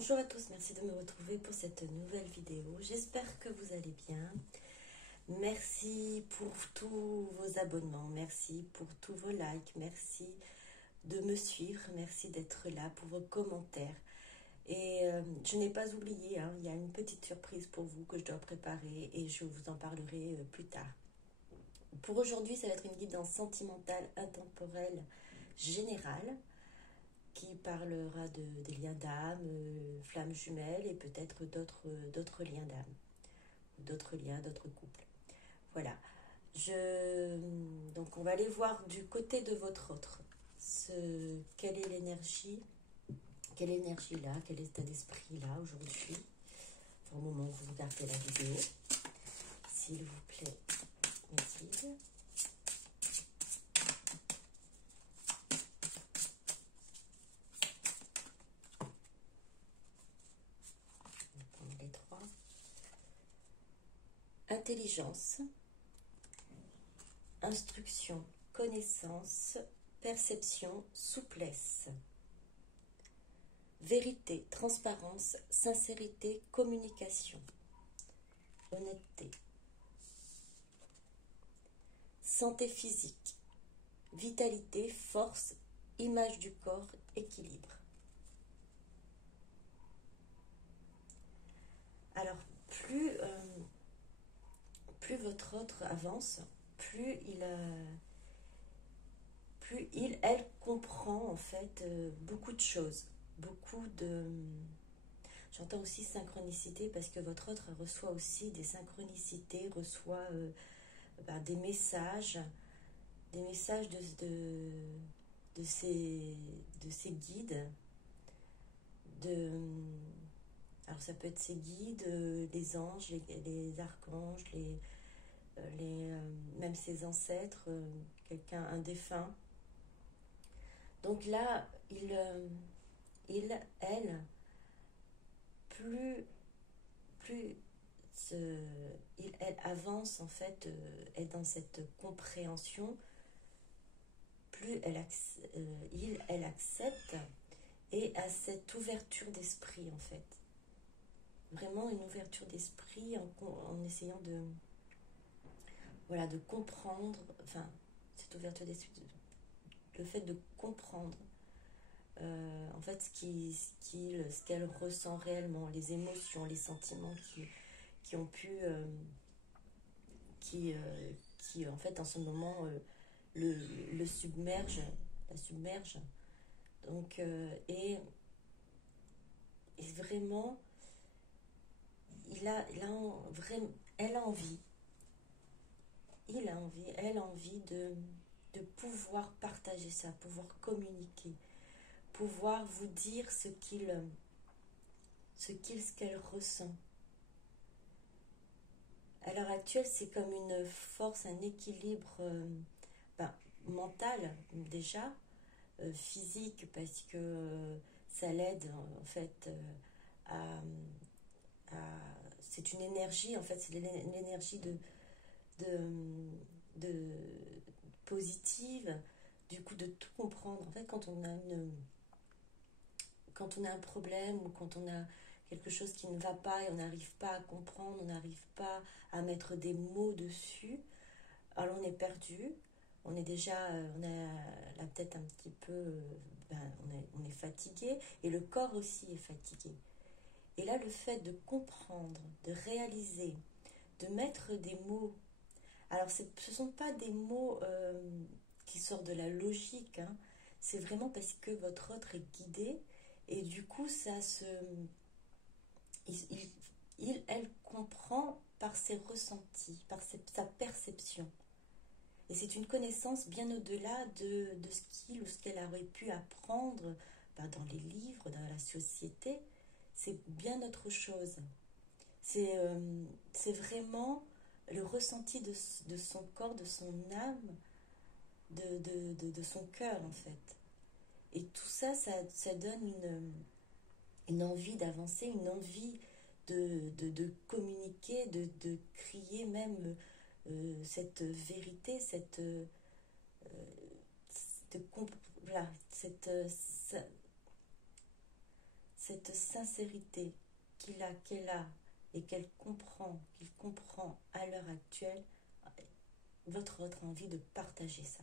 Bonjour à tous, merci de me retrouver pour cette nouvelle vidéo. J'espère que vous allez bien. Merci pour tous vos abonnements, merci pour tous vos likes, merci de me suivre, merci d'être là pour vos commentaires. Et je n'ai pas oublié, il y a une petite surprise pour vous que je dois préparer et je vous en parlerai plus tard. Pour aujourd'hui, ça va être une guidance sentimentale intemporelle générale qui parlera des liens d'âme, flammes jumelles et peut-être d'autres liens d'âme, d'autres liens, d'autres couples. Voilà. Donc on va aller voir du côté de votre autre. Quelle est l'énergie là, quel état d'esprit là aujourd'hui, au moment où vous regardez la vidéo. S'il vous plaît, Mathilde. Les trois. Intelligence, instruction, connaissance, perception, souplesse. Vérité, transparence, sincérité, communication. Honnêteté. Santé physique, vitalité, force, image du corps, équilibre. Alors, plus votre autre avance, plus elle comprend en fait beaucoup de choses, J'entends aussi synchronicité parce que votre autre reçoit aussi des synchronicités, reçoit des messages de ses guides, alors ça peut être ses guides, les anges, les archanges, même ses ancêtres, un défunt. Donc là, elle, elle avance en fait, est dans cette compréhension, plus elle accepte et a cette ouverture d'esprit en fait. Vraiment une ouverture d'esprit en essayant de comprendre, cette ouverture d'esprit, le fait de comprendre en fait ce qu'elle ressent réellement, les émotions, les sentiments qui ont pu qui en fait en ce moment la submerge. Donc et vraiment elle a envie de pouvoir partager ça, pouvoir communiquer, pouvoir vous dire ce qu'elle ressent. À l'heure actuelle, c'est comme une force, un équilibre mental déjà, physique, parce que ça l'aide en fait c'est une énergie, en fait, c'est l'énergie de positive, du coup de tout comprendre. En fait, quand on a un problème ou quand on a quelque chose qui ne va pas et on n'arrive pas à comprendre, on n'arrive pas à mettre des mots dessus, alors on est perdu, on est déjà, on a la tête un petit peu, on est fatigué et le corps aussi est fatigué. Et là, le fait de comprendre, de réaliser, de mettre des mots, alors ce ne sont pas des mots qui sortent de la logique, c'est vraiment parce que votre autre est guidé et du coup, elle comprend par ses ressentis, par sa perception. Et c'est une connaissance bien au-delà de ce qu'il ou ce qu'elle aurait pu apprendre dans les livres, dans la société. C'est bien autre chose. C'est vraiment le ressenti de son corps, de son âme, de son cœur en fait. Et tout ça, ça donne une envie d'avancer, une envie de communiquer, de crier même cette vérité, cette cette sincérité qu'elle a et qu'il comprend à l'heure actuelle, votre autre a envie de partager ça.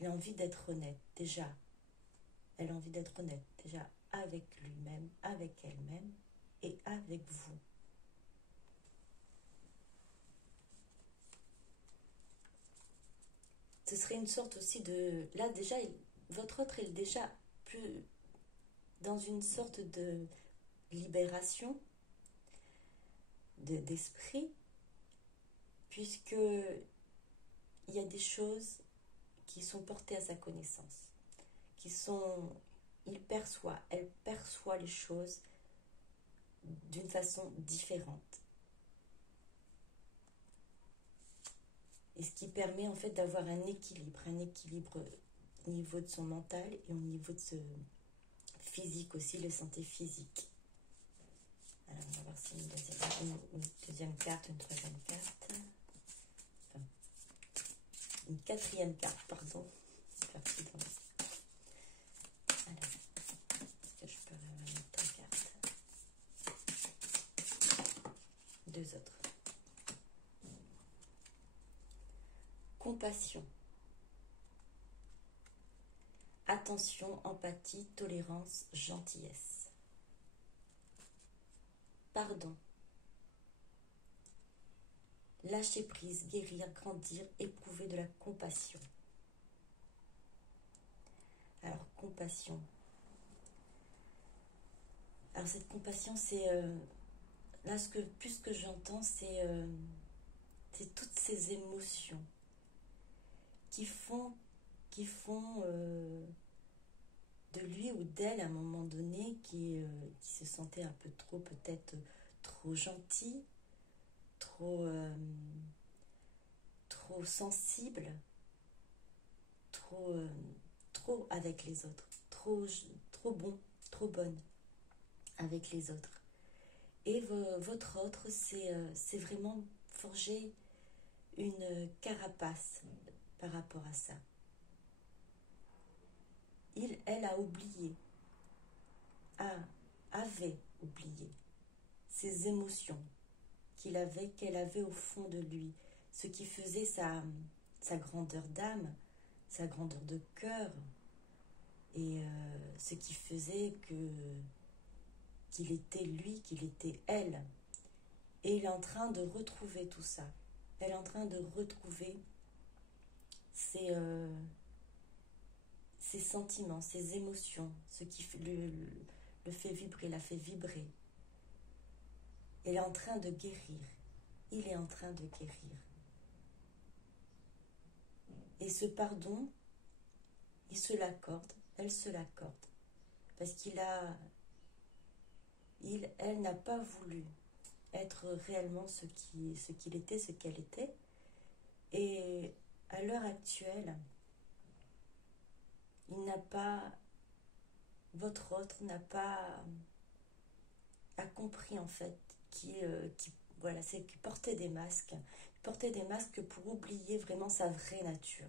Il a envie d'être honnête, déjà. Elle a envie d'être honnête, déjà, avec lui-même, avec elle-même et avec vous. Ce serait une sorte aussi de... Là, déjà, votre autre est déjà plus dans une sorte de libération d'esprit, puisque il y a des choses qui sont portées à sa connaissance, elle perçoit les choses d'une façon différente. Et ce qui permet en fait d'avoir un équilibre au niveau de son mental et au niveau de ce physique aussi, la santé physique. Alors on va voir si une deuxième carte, une troisième carte, enfin, une quatrième carte, pardon. Alors, est-ce que je peux mettre 3 cartes? 2 autres. Compassion. Attention, empathie, tolérance, gentillesse. Pardon. Lâcher prise, guérir, grandir, éprouver de la compassion. Alors, compassion. Alors, cette compassion, c'est... là, plus que j'entends, c'est toutes ces émotions qui font de lui ou d'elle à un moment donné qui se sentait un peu trop, peut-être trop gentil, trop sensible, trop avec les autres, trop bon, trop bonne avec les autres. Et votre autre, c'est vraiment forger une carapace par rapport à ça. Elle a oublié, avait oublié ses émotions qu'elle avait au fond de lui, ce qui faisait sa grandeur d'âme, sa grandeur de cœur, et ce qui faisait qu'il était lui, qu'il était elle. Et il est en train de retrouver tout ça. Elle est en train de retrouver ses sentiments, ses émotions, ce qui le fait vibrer, la fait vibrer. Elle est en train de guérir. Il est en train de guérir. Et ce pardon, il se l'accorde, elle se l'accorde. Parce elle n'a pas voulu être réellement ce qu'il était, ce qu'elle était. Et à l'heure actuelle, votre autre n'a pas a compris en fait qui portait des masques. Il portait des masques pour oublier vraiment sa vraie nature.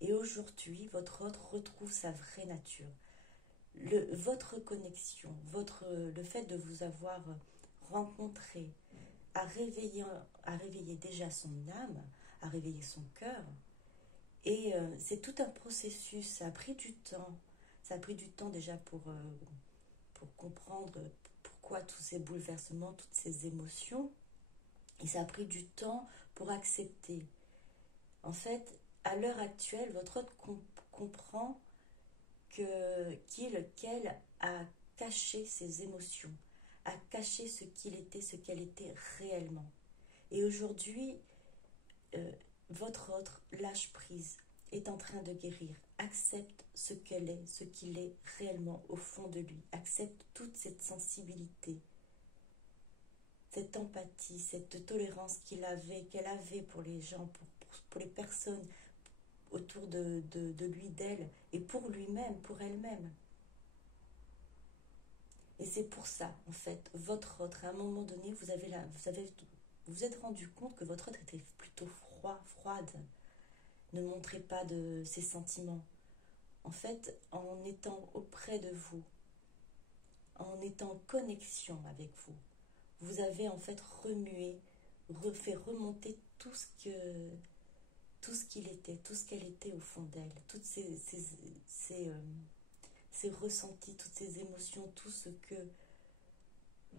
Et aujourd'hui, votre autre retrouve sa vraie nature. Votre connexion, le fait de vous avoir rencontré, a réveillé déjà son âme, a réveillé son cœur. Et c'est tout un processus, ça a pris du temps. Ça a pris du temps déjà pour comprendre pourquoi tous ces bouleversements, toutes ces émotions. Et ça a pris du temps pour accepter. En fait, à l'heure actuelle, votre autre comprend qu'elle a caché ses émotions, a caché ce qu'il était, ce qu'elle était réellement. Et aujourd'hui, votre autre lâche prise, est en train de guérir, accepte ce qu'elle est, ce qu'il est réellement au fond de lui, accepte toute cette sensibilité, cette empathie, cette tolérance qu'elle avait pour les gens, pour les personnes autour de lui, d'elle, et pour lui-même, pour elle-même. Et c'est pour ça, en fait, votre autre, à un moment donné, vous vous êtes rendu compte que votre autre était plutôt froide, ne montrait pas de ses sentiments. En fait, en étant auprès de vous, en étant en connexion avec vous, vous avez en fait remué, fait remonter tout ce qu'il était, tout ce qu'elle était au fond d'elle, toutes ses ressentis, toutes ses émotions, tout ce que,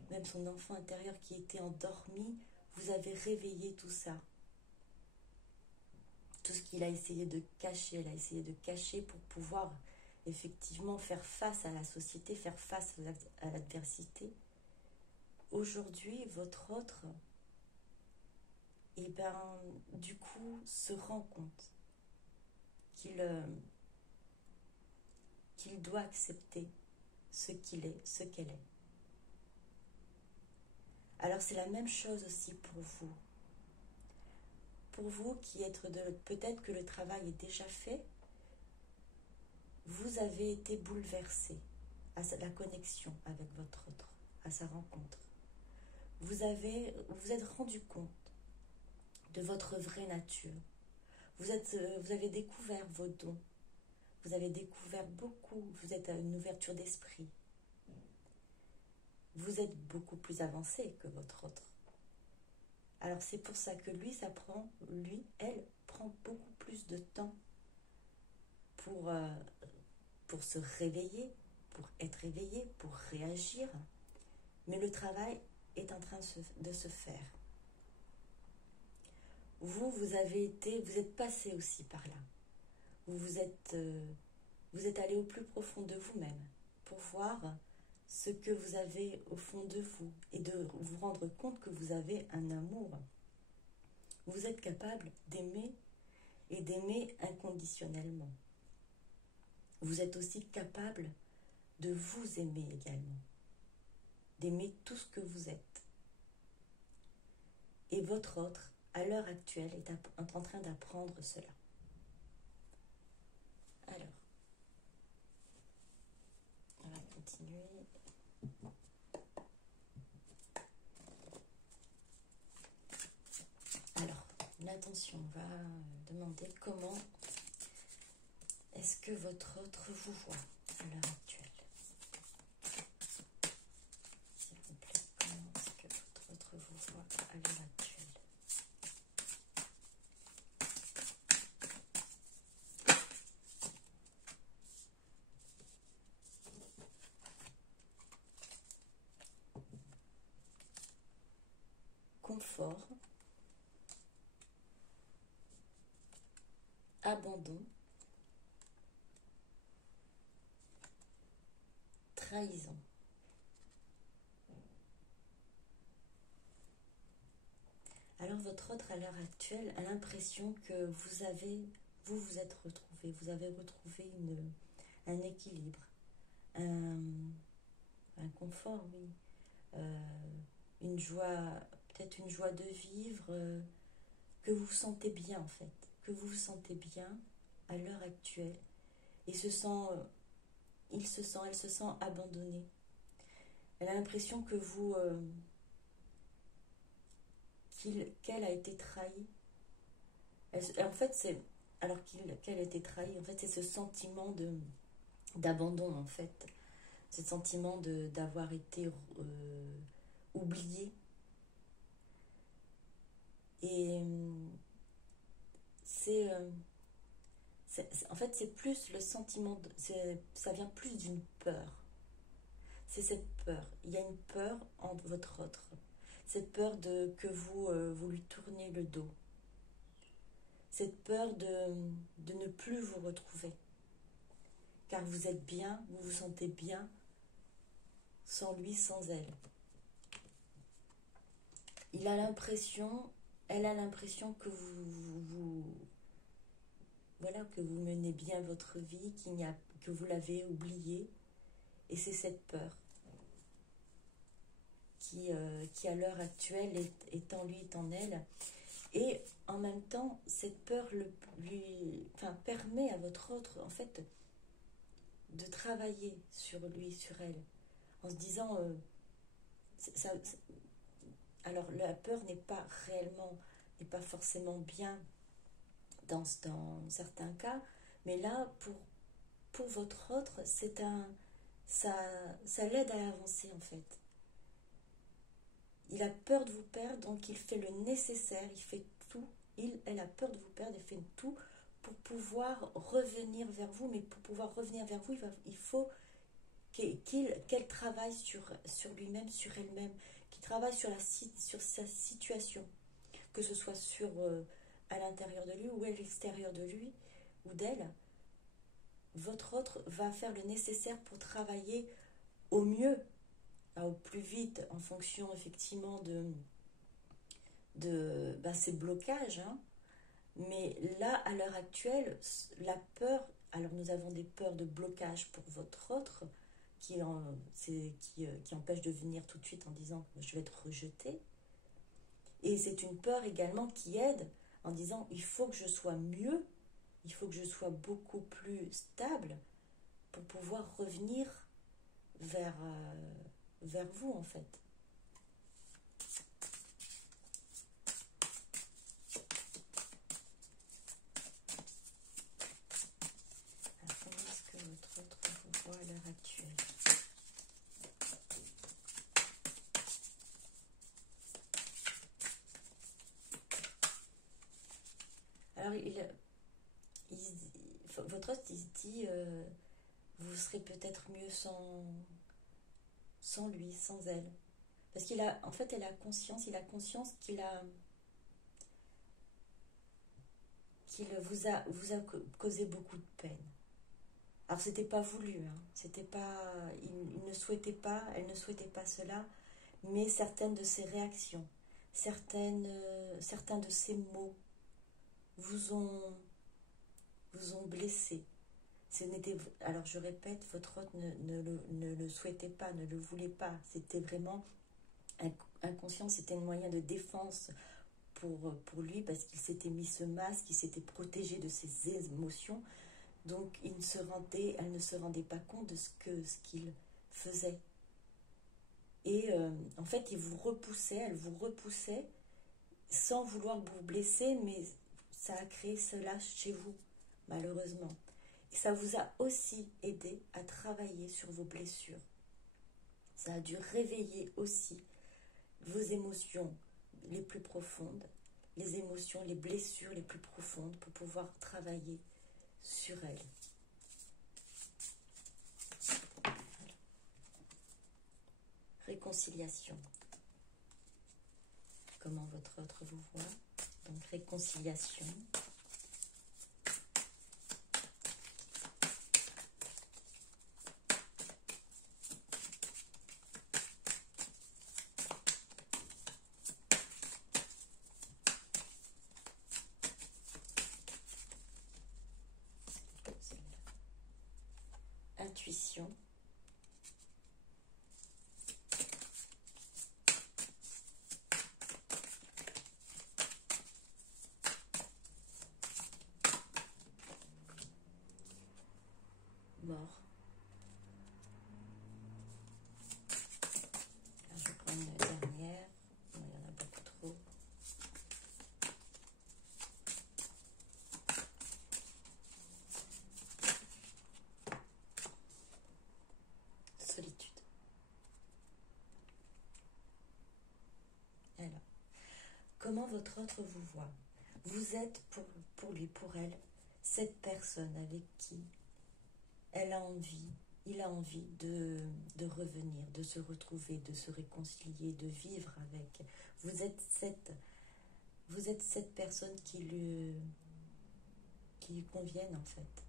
même son enfant intérieur qui était endormi, vous avez réveillé tout ça. Tout ce qu'il a essayé de cacher, elle a essayé de cacher pour pouvoir effectivement faire face à la société, faire face à l'adversité. Aujourd'hui, votre autre, du coup, se rend compte qu'il doit accepter ce qu'il est, ce qu'elle est. Alors c'est la même chose aussi pour vous. Pour vous qui êtes peut-être que le travail est déjà fait, vous avez été bouleversé à la connexion avec votre autre, à sa rencontre. Vous êtes rendu compte de votre vraie nature. Vous avez découvert vos dons. Vous avez découvert beaucoup. Vous êtes à une ouverture d'esprit. Vous êtes beaucoup plus avancé que votre autre. Alors c'est pour ça que elle prend beaucoup plus de temps pour se réveiller, pour être éveillé, pour réagir. Mais le travail est en train de se faire. Vous êtes passé aussi par là. Vous êtes allé au plus profond de vous-même pour voir ce que vous avez au fond de vous et de vous rendre compte que vous avez un amour. Vous êtes capable d'aimer et d'aimer inconditionnellement. Vous êtes aussi capable de vous aimer également, d'aimer tout ce que vous êtes. Et votre autre, à l'heure actuelle, est en train d'apprendre cela. Alors, on va continuer. Alors, l'intention va demander comment est-ce que votre autre vous voit à l'heure actuelle. S'il vous plaît, comment est-ce que votre autre vous voit à l'heure actuelle. Confort, abandon, trahison. Alors votre autre à l'heure actuelle a l'impression que vous êtes retrouvé, vous avez retrouvé un équilibre, un confort, oui, une joie, peut-être une joie de vivre, que vous vous sentez bien en fait, que vous vous sentez bien à l'heure actuelle. Et elle se sent abandonnée. Elle a l'impression que qu'elle a été trahie. En fait, alors qu'elle a été trahie, en fait, c'est ce sentiment d'abandon, en fait. Ce sentiment d'avoir été oubliée. Et en fait, c'est plus le sentiment, ça vient plus d'une peur. C'est cette peur. Il y a une peur en votre autre. Cette peur que vous lui tourniez le dos. Cette peur de ne plus vous retrouver. Car vous êtes bien, vous vous sentez bien sans lui, sans elle. Elle a l'impression que que vous menez bien votre vie, que vous l'avez oublié. Et c'est cette peur qui à l'heure actuelle est en lui, est en elle. Et en même temps, cette peur permet à votre autre, en fait, de travailler sur lui, sur elle, en se disant, alors la peur n'est pas forcément bien dans certains cas, mais là, pour votre autre, c'est ça, ça l'aide à avancer en fait. Il a peur de vous perdre, donc il fait le nécessaire, il fait tout. Elle a peur de vous perdre, il fait tout pour pouvoir revenir vers vous. Mais pour pouvoir revenir vers vous, il faut qu'elle travaille sur lui-même, sur elle-même, qu'il travaille sur sa situation, que ce soit à l'intérieur de lui ou à l'extérieur de lui ou d'elle. Votre autre va faire le nécessaire pour travailler au mieux, au plus vite, en fonction effectivement de ces blocages. Hein. Mais là, à l'heure actuelle, la peur, alors nous avons des peurs de blocage pour votre autre, qui empêche de venir tout de suite en disant je vais être rejeté. Et c'est une peur également qui aide en disant il faut que je sois mieux, il faut que je sois beaucoup plus stable pour pouvoir revenir vers vous en fait. Alors, comment est-ce que votre autre vous voit à l'heure actuelle? Alors, votre autre, il se dit vous serez peut-être mieux sans lui, sans elle. Parce en fait, il a conscience qu'il vous a causé beaucoup de peine. Alors, c'était pas voulu, hein. C'était pas, il ne souhaitait pas, elle ne souhaitait pas cela, mais certaines de ses réactions, certains de ses mots vous ont, vous ont blessé. Alors je répète, votre hôte ne le souhaitait pas, ne le voulait pas. C'était vraiment inconscient, c'était un moyen de défense pour lui parce qu'il s'était mis ce masque, il s'était protégé de ses émotions. Donc elle ne se rendait pas compte de ce qu'il faisait. Et en fait, elle vous repoussait sans vouloir vous blesser, mais ça a créé cela chez vous, malheureusement. Et ça vous a aussi aidé à travailler sur vos blessures. Ça a dû réveiller aussi vos émotions les plus profondes, les émotions, les blessures les plus profondes pour pouvoir travailler sur elles. Réconciliation. Comment votre autre vous voit? Donc réconciliation. Intuition. Mort. Alors, je prends une dernière. Non, il y en a beaucoup trop. Solitude. Alors, comment votre autre vous voit? Vous êtes pour lui, pour elle, cette personne avec qui il a envie de revenir, de se retrouver, de se réconcilier, de vivre avec. Vous êtes cette personne qui lui convienne en fait.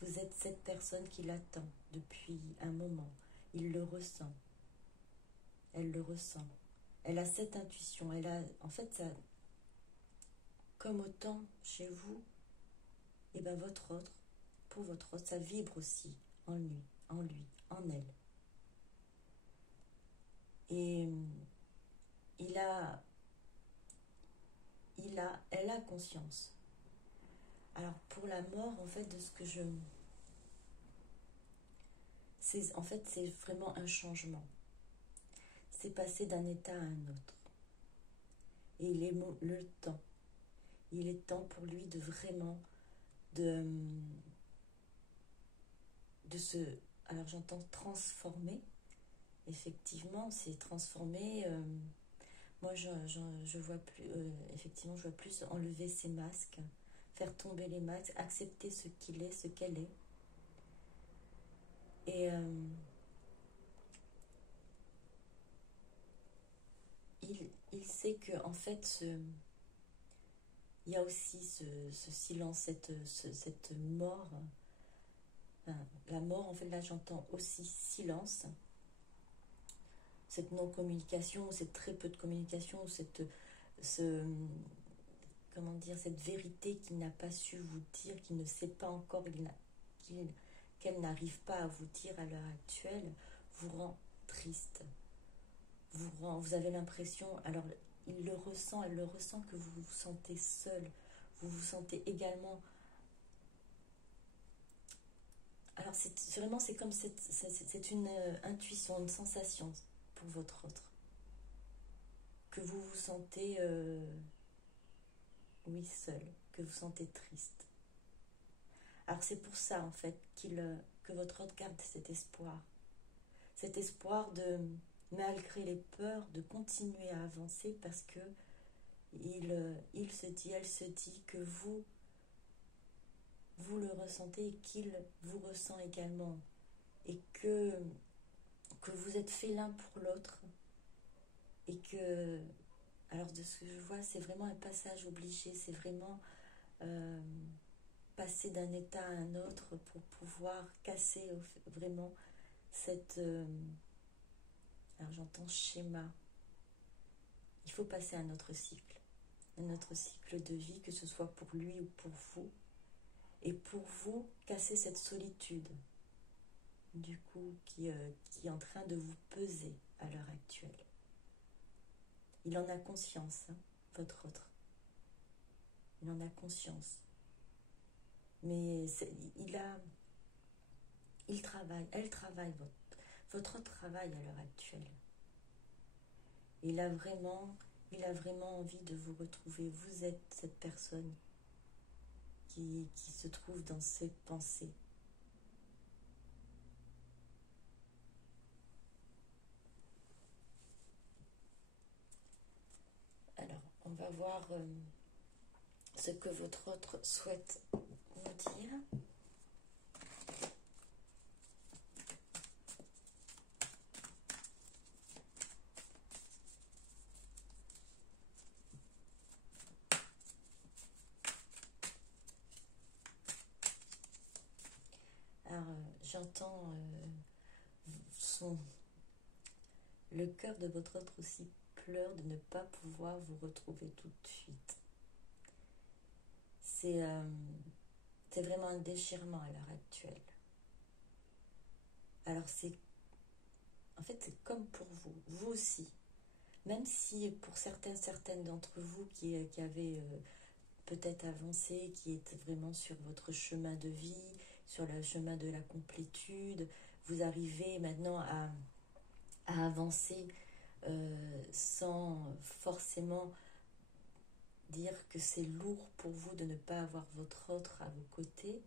Vous êtes cette personne qui l'attend depuis un moment. Il le ressent. Elle le ressent. Elle a cette intuition. En fait, ça, comme autant chez vous, et bien pour votre autre, ça vibre aussi en lui, en elle. Et elle a conscience. Alors pour la mort, en fait, c'est vraiment un changement. C'est passer d'un état à un autre. Et il est temps pour lui de vraiment de alors j'entends transformer, effectivement, c'est transformer. Moi, je vois plus, effectivement, je vois plus enlever ces masques, faire tomber les masques, accepter ce qu'il est, ce qu'elle est. Et il sait que, en fait, il y a aussi ce silence, cette mort. Enfin, la mort, en fait, là, j'entends aussi silence, cette non-communication, cette très peu de communication, ce, comment dire, cette vérité qu'il n'a pas su vous dire, qu'il ne sait pas encore, qu'elle n'arrive pas à vous dire à l'heure actuelle, vous rend triste. Vous avez l'impression, alors il le ressent, elle le ressent, que vous vous sentez seul, vous vous sentez également. Alors c'est vraiment, c'est comme c'est une intuition, une sensation pour votre autre, que vous vous sentez, oui, seul, que vous sentez triste. Alors c'est pour ça en fait que votre autre garde cet espoir de, malgré les peurs, de continuer à avancer parce que il se dit, elle se dit que vous le ressentez et qu'il vous ressent également et que vous êtes fait l'un pour l'autre et que, alors de ce que je vois, c'est vraiment un passage obligé, c'est vraiment euh, passer d'un état à un autre pour pouvoir casser vraiment cette... alors j'entends schéma. Il faut passer à un autre cycle de vie, que ce soit pour lui ou pour vous. Et pour vous, casser cette solitude, du coup, qui est en train de vous peser à l'heure actuelle. Il en a conscience, hein, votre autre. Il en a conscience. Mais il travaille, elle travaille, votre autre travaille à l'heure actuelle. Il a vraiment envie de vous retrouver. Vous êtes cette personne qui se trouve dans ses pensées. Alors, on va voir ce que votre autre souhaite vous dire. Alors, j'entends le cœur de votre autre aussi pleure de ne pas pouvoir vous retrouver tout de suite. C'est vraiment un déchirement à l'heure actuelle. Alors en fait, c'est comme pour vous, vous aussi. Même si pour certaines d'entre vous qui avaient peut-être avancé, qui étaient vraiment sur votre chemin de vie, sur le chemin de la complétude, vous arrivez maintenant à avancer sans forcément dire que c'est lourd pour vous de ne pas avoir votre autre à vos côtés.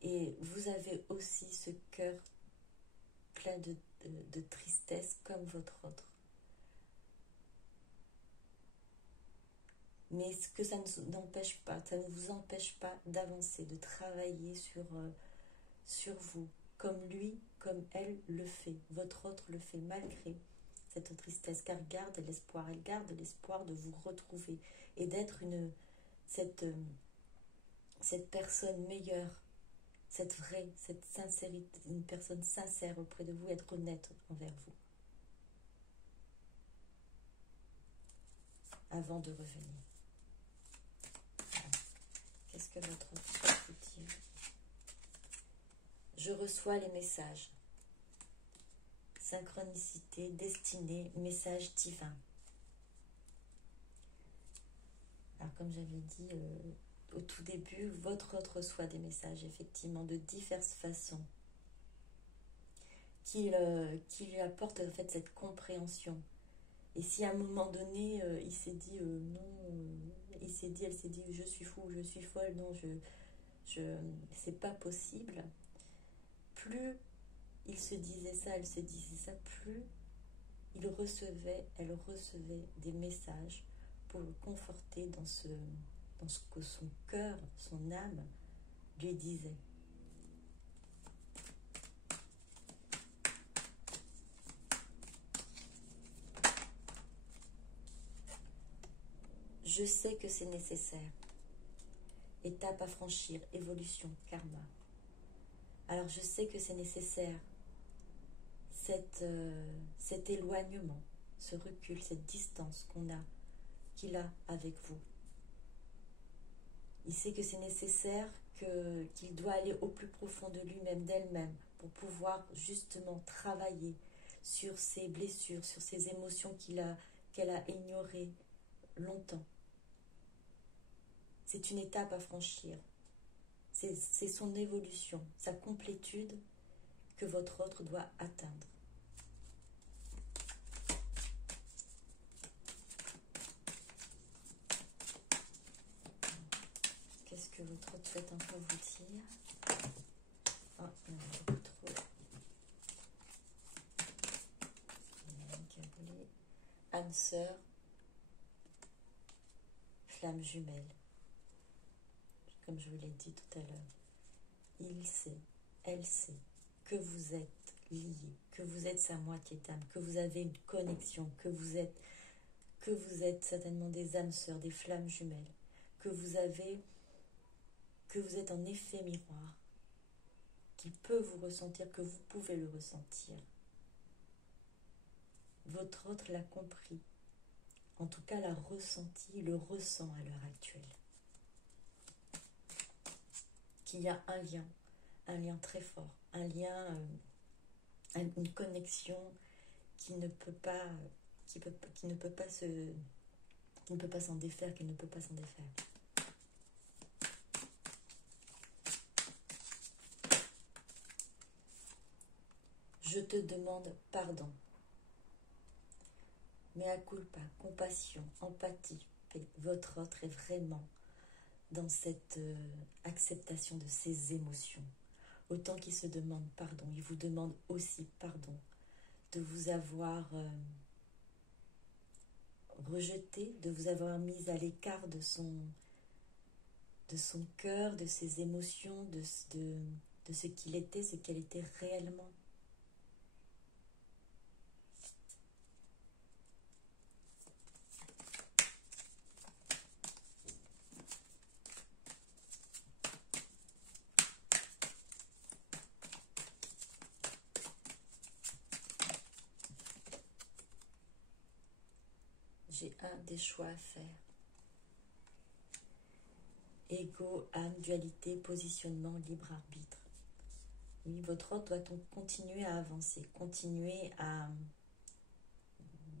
Et vous avez aussi ce cœur plein de tristesse comme votre autre. Mais ce que ça ne n'empêche pas, ça ne vous empêche pas d'avancer, de travailler sur vous, comme lui, comme elle le fait. Votre autre le fait malgré cette tristesse, car elle garde l'espoir de vous retrouver et d'être cette personne meilleure, cette vraie, cette sincérité, une personne sincère auprès de vous, être honnête envers vous, avant de revenir. Qu'est-ce que votre autre vous dit? Je reçois les messages. Synchronicité, destinée, message divin. Alors comme j'avais dit au tout début, votre autre reçoit des messages effectivement de diverses façons qui lui apportent en fait cette compréhension. Et si à un moment donné il s'est dit non, elle s'est dit je suis fou, je suis folle, non, c'est pas possible. Plus il se disait ça, elle se disait ça, plus elle recevait des messages pour le conforter dans ce que son cœur, son âme lui disait. Je sais que c'est nécessaire. Étape à franchir, évolution, karma. Alors je sais que c'est nécessaire, cet éloignement, ce recul, cette distance qu'il a avec vous. Il sait que c'est nécessaire, qu'il doit aller au plus profond de lui-même, d'elle-même, pour pouvoir justement travailler sur ses blessures, sur ses émotions qu'elle a ignorées longtemps. C'est une étape à franchir. C'est son évolution, sa complétude que votre autre doit atteindre. Qu'est-ce que votre autre souhaite encore vous dire? Ah, il y en a beaucoup trop. Âme sœur, flamme jumelle. Comme je vous l'ai dit tout à l'heure, il sait, elle sait que vous êtes liés, que vous êtes sa moitié d'âme, que vous avez une connexion, que vous êtes certainement des âmes sœurs, des flammes jumelles, que vous êtes en effet miroir, qu'il peut vous ressentir, que vous pouvez le ressentir. Votre autre l'a compris, en tout cas l'a ressenti, le ressent à l'heure actuelle. Qu'il y a un lien très fort, un lien, une connexion qui ne peut pas s'en défaire, qu'il ne peut pas s'en défaire. Je te demande pardon. Mea culpa, compassion, empathie. Votre autre est vraiment dans cette acceptation de ses émotions. Autant qu'il se demande pardon, il vous demande aussi pardon de vous avoir rejeté, de vous avoir mis à l'écart de son cœur, de ses émotions, de ce qu'il était, ce qu'elle était réellement. J'ai des choix à faire. Ego, âme, dualité, positionnement, libre arbitre. Oui, votre autre doit donc continuer à avancer, continuer à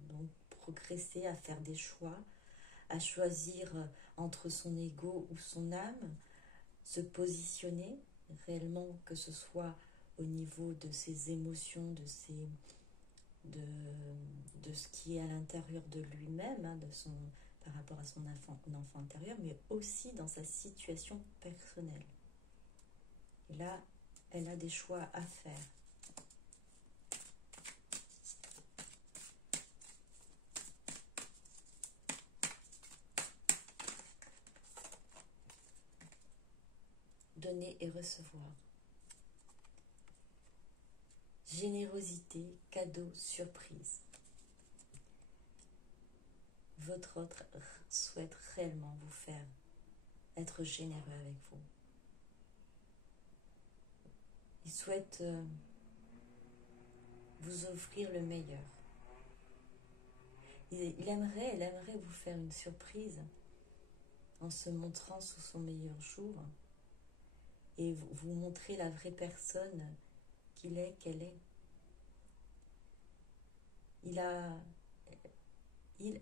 donc, progresser, à faire des choix, à choisir entre son ego ou son âme, se positionner réellement, que ce soit au niveau de ses émotions, de ce qui est à l'intérieur de lui-même, hein, par rapport à son enfant intérieur, mais aussi dans sa situation personnelle. Et là, elle a des choix à faire. Donner et recevoir. Générosité, cadeau, surprise. Votre autre souhaite réellement vous faire être généreux avec vous. Il souhaite vous offrir le meilleur. Elle aimerait vous faire une surprise en se montrant sous son meilleur jour et vous montrer la vraie personne qu'il est, qu'elle est.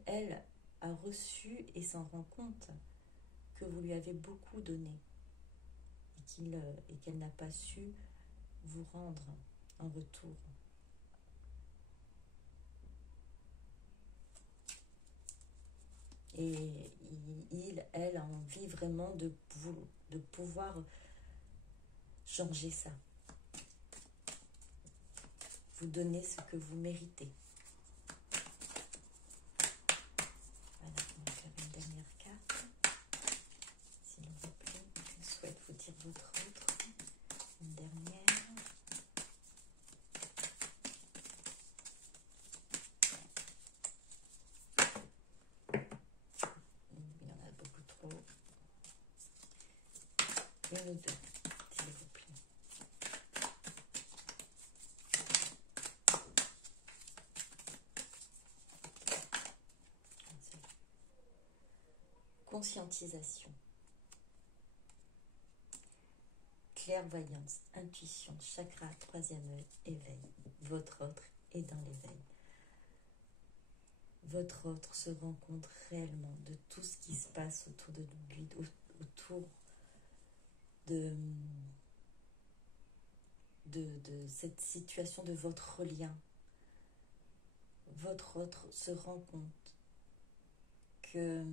Elle a reçu et s'en rend compte que vous lui avez beaucoup donné et qu'elle n'a pas su vous rendre en retour. Et elle a envie vraiment de pouvoir changer ça. vous donner ce que vous méritez. Voilà, on va faire une dernière carte. S'il vous plaît, je souhaite vous dire votre autre. Une dernière. Il y en a beaucoup trop. Une ou deux, s'il vous plaît. Conscientisation, clairvoyance, intuition, chakra, troisième œil, éveil. Votre autre est dans l'éveil. Votre autre se rend compte réellement de tout ce qui se passe autour de lui, autour de cette situation de votre lien. Votre autre se rend compte que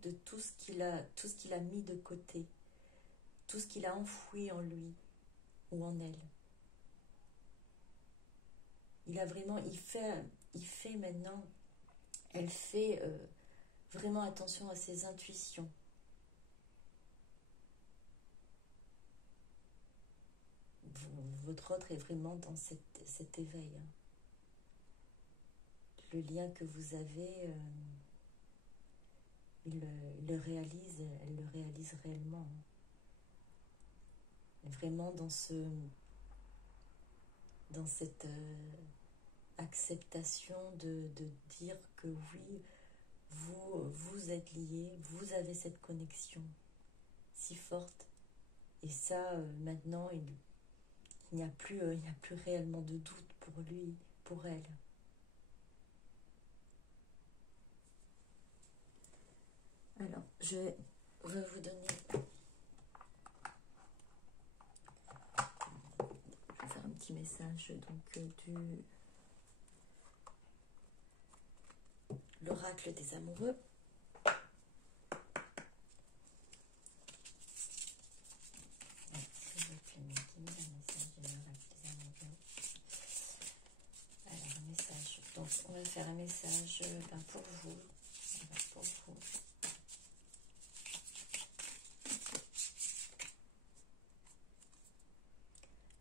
de tout ce qu'il a mis de côté, tout ce qu'il a enfoui en lui ou en elle. Elle fait vraiment attention à ses intuitions. Votre autre est vraiment dans cet éveil. Le lien que vous avez, elle le réalise réellement. Vraiment dans cette acceptation de dire que oui, vous êtes liés, vous avez cette connexion si forte. Et ça, maintenant, il n'y a plus réellement de doute pour lui, pour elle. Alors, je vais vous donner... Je vais faire un petit message donc l'oracle des amoureux. S'il vous plaît, mettez-moi un message de l'oracle des amoureux. Alors, un message. Donc, on va faire un message pour vous. Pour vous.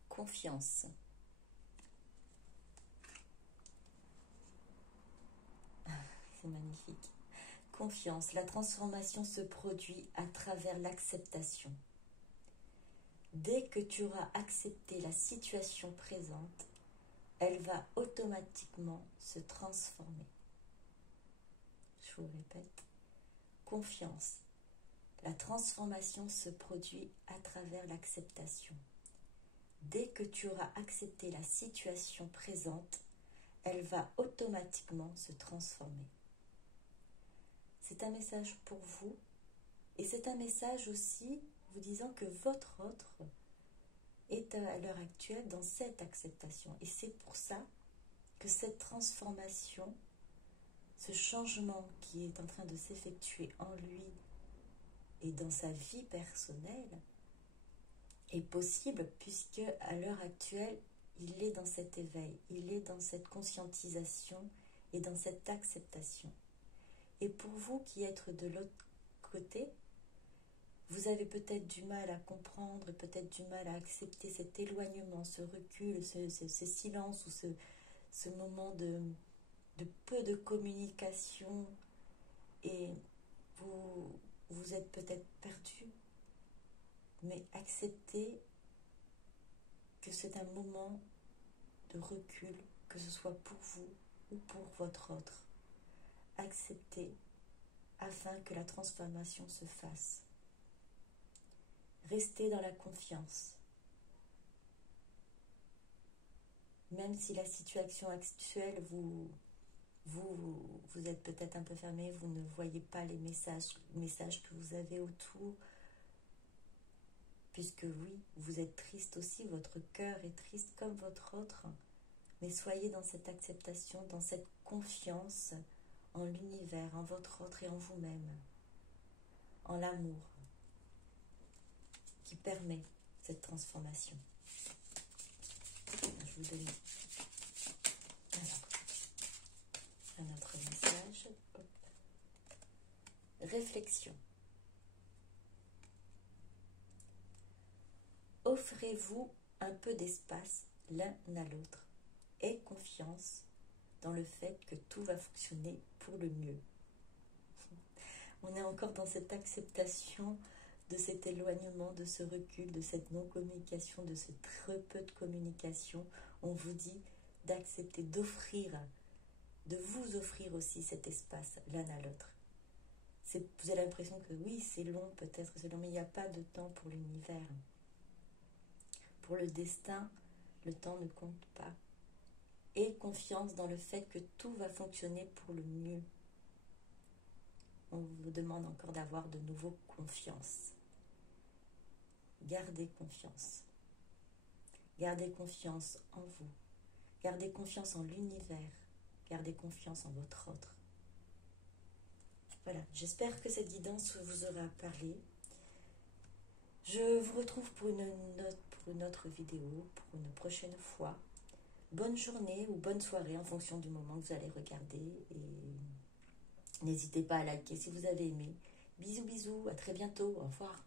Confiance. C'est magnifique. Confiance. La transformation se produit à travers l'acceptation. Dès que tu auras accepté la situation présente, elle va automatiquement se transformer. Je vous répète. Confiance. La transformation se produit à travers l'acceptation. Dès que tu auras accepté la situation présente, elle va automatiquement se transformer. C'est un message pour vous et c'est un message aussi vous disant que votre autre est à l'heure actuelle dans cette acceptation. Et c'est pour ça que cette transformation, ce changement qui est en train de s'effectuer en lui et dans sa vie personnelle est possible puisque à l'heure actuelle, il est dans cet éveil, il est dans cette conscientisation et dans cette acceptation. Et pour vous qui êtes de l'autre côté, vous avez peut-être du mal à comprendre, peut-être du mal à accepter cet éloignement, ce recul, ce silence ou ce moment de peu de communication et vous êtes peut-être perdu, mais acceptez que c'est un moment de recul, que ce soit pour vous ou pour votre autre. Acceptez afin que la transformation se fasse. Restez dans la confiance. Même si la situation actuelle vous êtes peut-être un peu fermé, vous ne voyez pas les messages que vous avez autour, puisque oui, vous êtes triste aussi, votre cœur est triste comme votre autre, mais soyez dans cette acceptation, dans cette confiance en l'univers, en votre autre et en vous-même, en l'amour qui permet cette transformation. Je vous donne alors, un autre message. Hop. Réflexion. Offrez-vous un peu d'espace l'un à l'autre. Aie confiance dans le fait que tout va fonctionner pour le mieux. On est encore dans cette acceptation de cet éloignement, de ce recul, de cette non-communication, de ce très peu de communication. On vous dit d'accepter, d'offrir, de vous offrir aussi cet espace l'un à l'autre. Vous avez l'impression que oui, c'est long, peut-être c'est long, mais il n'y a pas de temps pour l'univers. Pour le destin, le temps ne compte pas. Aie confiance dans le fait que tout va fonctionner pour le mieux. On vous demande encore d'avoir de nouveau confiance. Gardez confiance. Gardez confiance en vous. Gardez confiance en l'univers. Gardez confiance en votre autre. Voilà, j'espère que cette guidance vous aura parlé. Je vous retrouve pour une autre vidéo, pour une prochaine fois. Bonne journée ou bonne soirée en fonction du moment que vous allez regarder. Et n'hésitez pas à liker si vous avez aimé. Bisous, bisous, à très bientôt, au revoir.